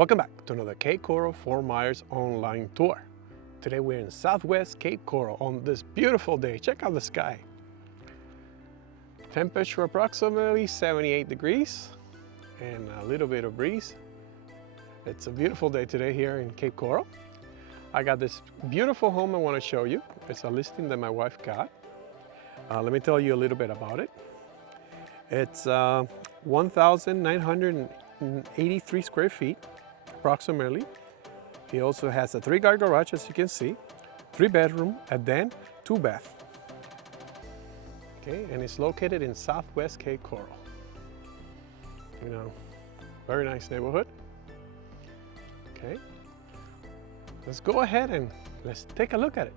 Welcome back to another Cape Coral Fort Myers online tour. Today we're in Southwest Cape Coral on this beautiful day. Check out the sky. Temperature approximately 78 degrees and a little bit of breeze. It's a beautiful day today here in Cape Coral. I got this beautiful home I want to show you. It's a listing that my wife got. Let me tell you a little bit about it. It's 1,983 square feet approximately. He also has a 3-car garage, as you can see, 3-bedroom, a den, 2-bath. Okay, and it's located in Southwest Cape Coral. You know, very nice neighborhood. Okay, let's go ahead and let's take a look at it.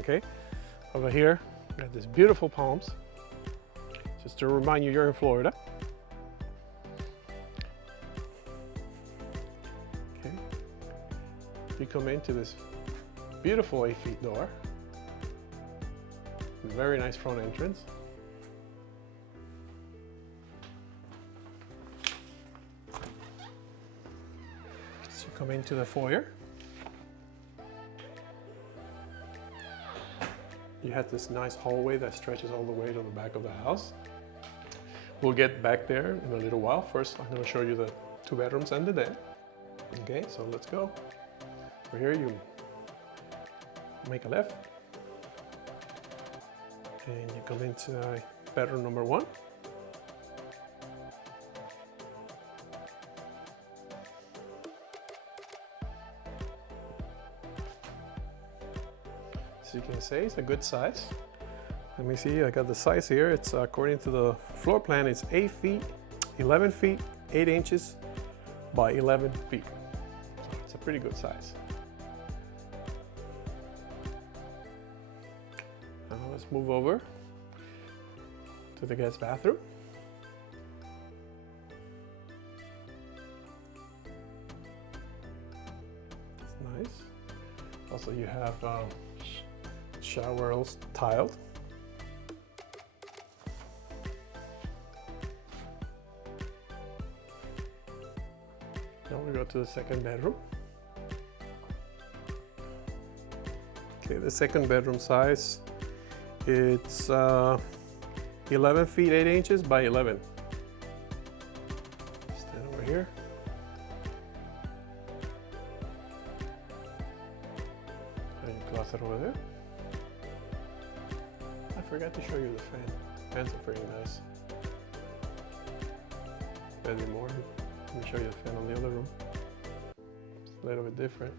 Okay, over here, we got these beautiful palms. Just to remind you, you're in Florida. Okay, you come into this beautiful 8-feet door. Very nice front entrance. So you come into the foyer. You have this nice hallway that stretches all the way to the back of the house. We'll get back there in a little while. First, I'm going to show you the 2 bedrooms and the den. Okay, so let's go. Over here, you make a left. And you come into bedroom number 1. As you can see, it's a good size. Let me see, I got the size here. It's according to the floor plan, it's 8 feet, 11 feet, 8 inches by 11 feet. So it's a pretty good size. Now let's move over to the guest bathroom. It's nice. Also, you have shower tiled. Now we go to the second bedroom. Okay, the second bedroom size, it's 11 feet 8 inches by 11. Stand over here. And your closet over there. I forgot to show you the fan. Fans are pretty nice. Maybe more. Let me show you the fan on the other room. It's a little bit different.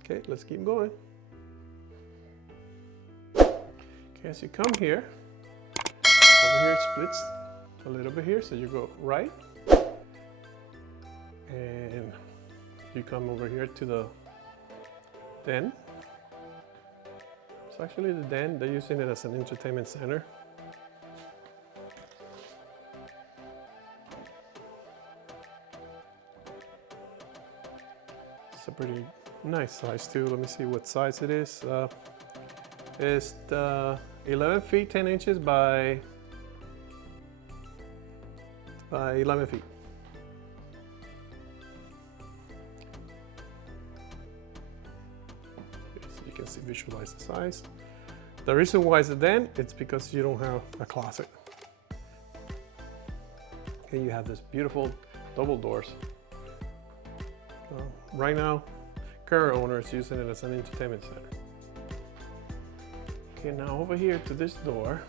Okay, let's keep going. Okay, as you come here, over here it splits a little bit here, so you go right, and you come over here to the den. It's actually the den, they're using it as an entertainment center. It's a pretty nice size too. Let me see what size it is. It's 11 feet 10 inches by 11 feet. So you can see, visualize the size. The reason why it's a den, it's because you don't have a closet. Okay, you have this beautiful double doors. Right now, current owner is using it as an entertainment center. Okay, now over here to this door,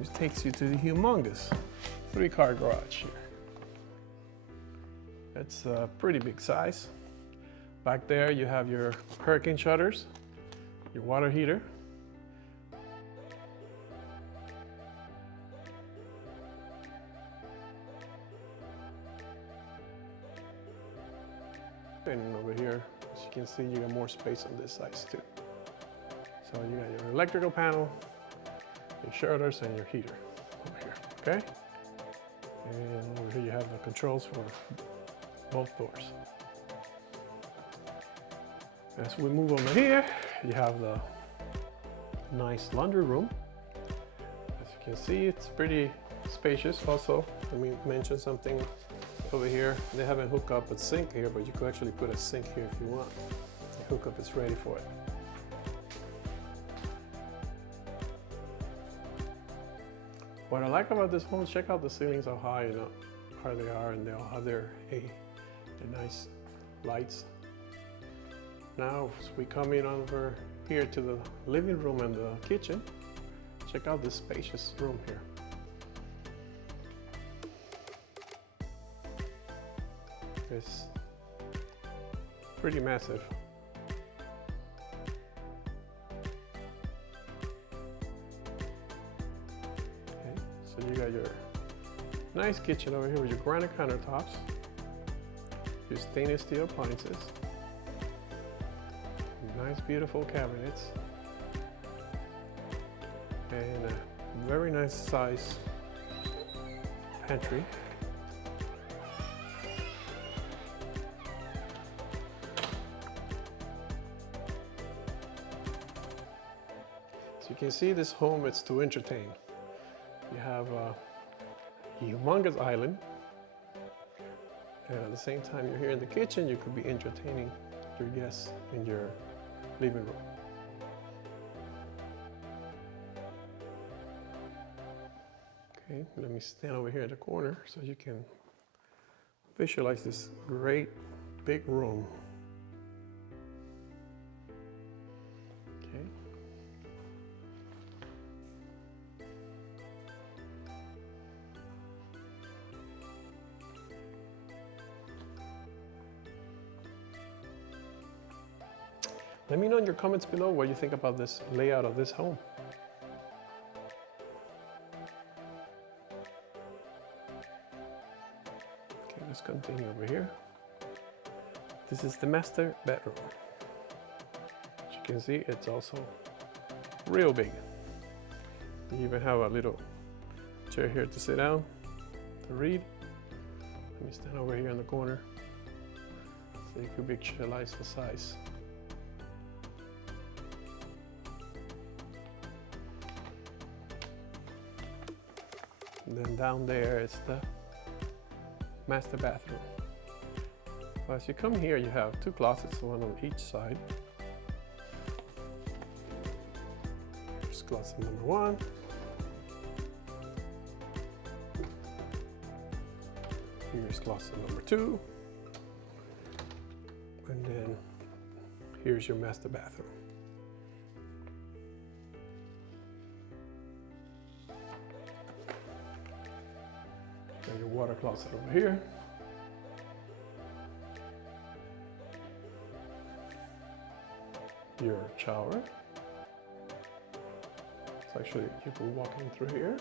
this takes you to the humongous 3-car garage here. It's a pretty big size. Back there you have your hurricane shutters, your water heater. And over here, as you can see, you got more space on this side too. So you got your electrical panel, your shutters, and your heater over here, okay? And over here you have the controls for both doors. As we move over here, you have the nice laundry room. As you can see, it's pretty spacious. Also, let me mention something over here. They haven't hooked up a sink here, but you could actually put a sink here if you want. The hookup is ready for it. What I like about this home, check out the ceilings, how high and how they are, and they all have their nice lights. Now, as we come in over here to the living room and the kitchen, check out this spacious room here. It's pretty massive. Okay, so you got your nice kitchen over here with your granite countertops, your stainless steel appliances, nice beautiful cabinets, and a very nice size pantry. So you can see this home, it's to entertain. You have a humongous island, and at the same time you're here in the kitchen, you could be entertaining your guests in your living room. Okay, let me stand over here in the corner so you can visualize this great big room. Okay. Let me know in your comments below what you think about this layout of this home. Okay, let's continue over here. This is the master bedroom. As you can see, it's also real big. You even have a little chair here to sit down, to read. Let me stand over here in the corner so you can visualize the size. And then down there is the master bathroom. Well, as you come here, you have two closets, one on each side. Here's closet number one. Here's closet number two. And then here's your master bathroom. And your water closet over here. Your shower. It's actually, you can walk in through here.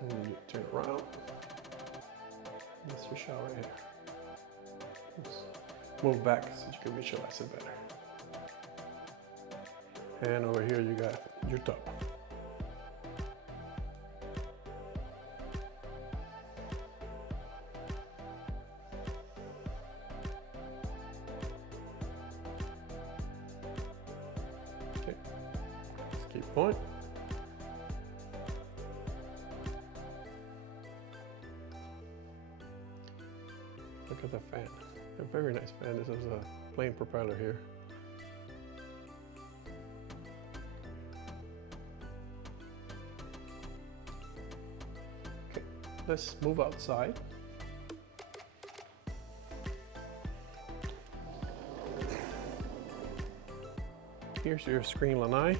And then you turn around. That's your shower here. Just move back so you can visualize it better. And over here you got your tub. Okay, let's keep going. Look at the fan. A very nice fan. This is a plain propeller here. Okay, let's move outside. Here's your screen lanai.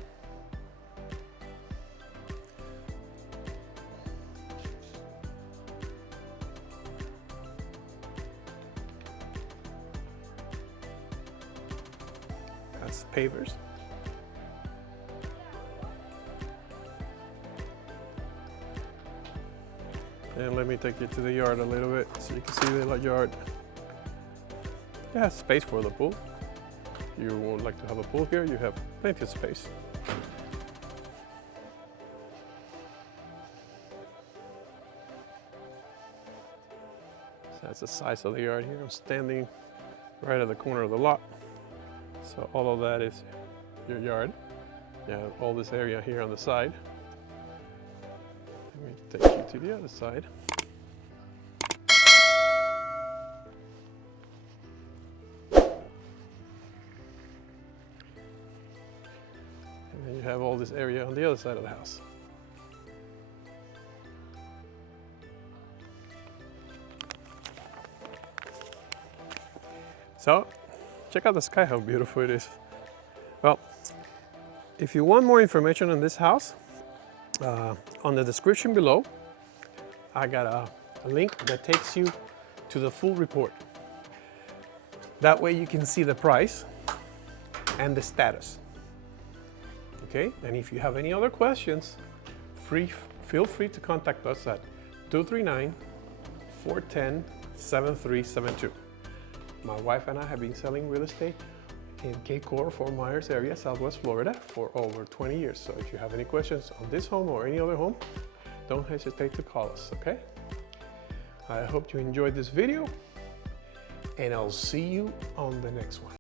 That's pavers. And let me take you to the yard a little bit so you can see the yard. It has space for the pool. If you would like to have a pool here, you have plenty of space. So that's the size of the yard here. I'm standing right at the corner of the lot. So all of that is your yard. You have all this area here on the side. Let me take you to the other side. And then you have all this area on the other side of the house. So, check out the sky, how beautiful it is. Well, if you want more information on this house, on the description below, I got a link that takes you to the full report. That way you can see the price and the status. Okay, and if you have any other questions, feel free to contact us at 239-410-7372. My wife and I have been selling real estate in Cape Coral, Fort Myers area, Southwest Florida for over 20 years. So if you have any questions on this home or any other home, don't hesitate to call us, okay? I hope you enjoyed this video, and I'll see you on the next one.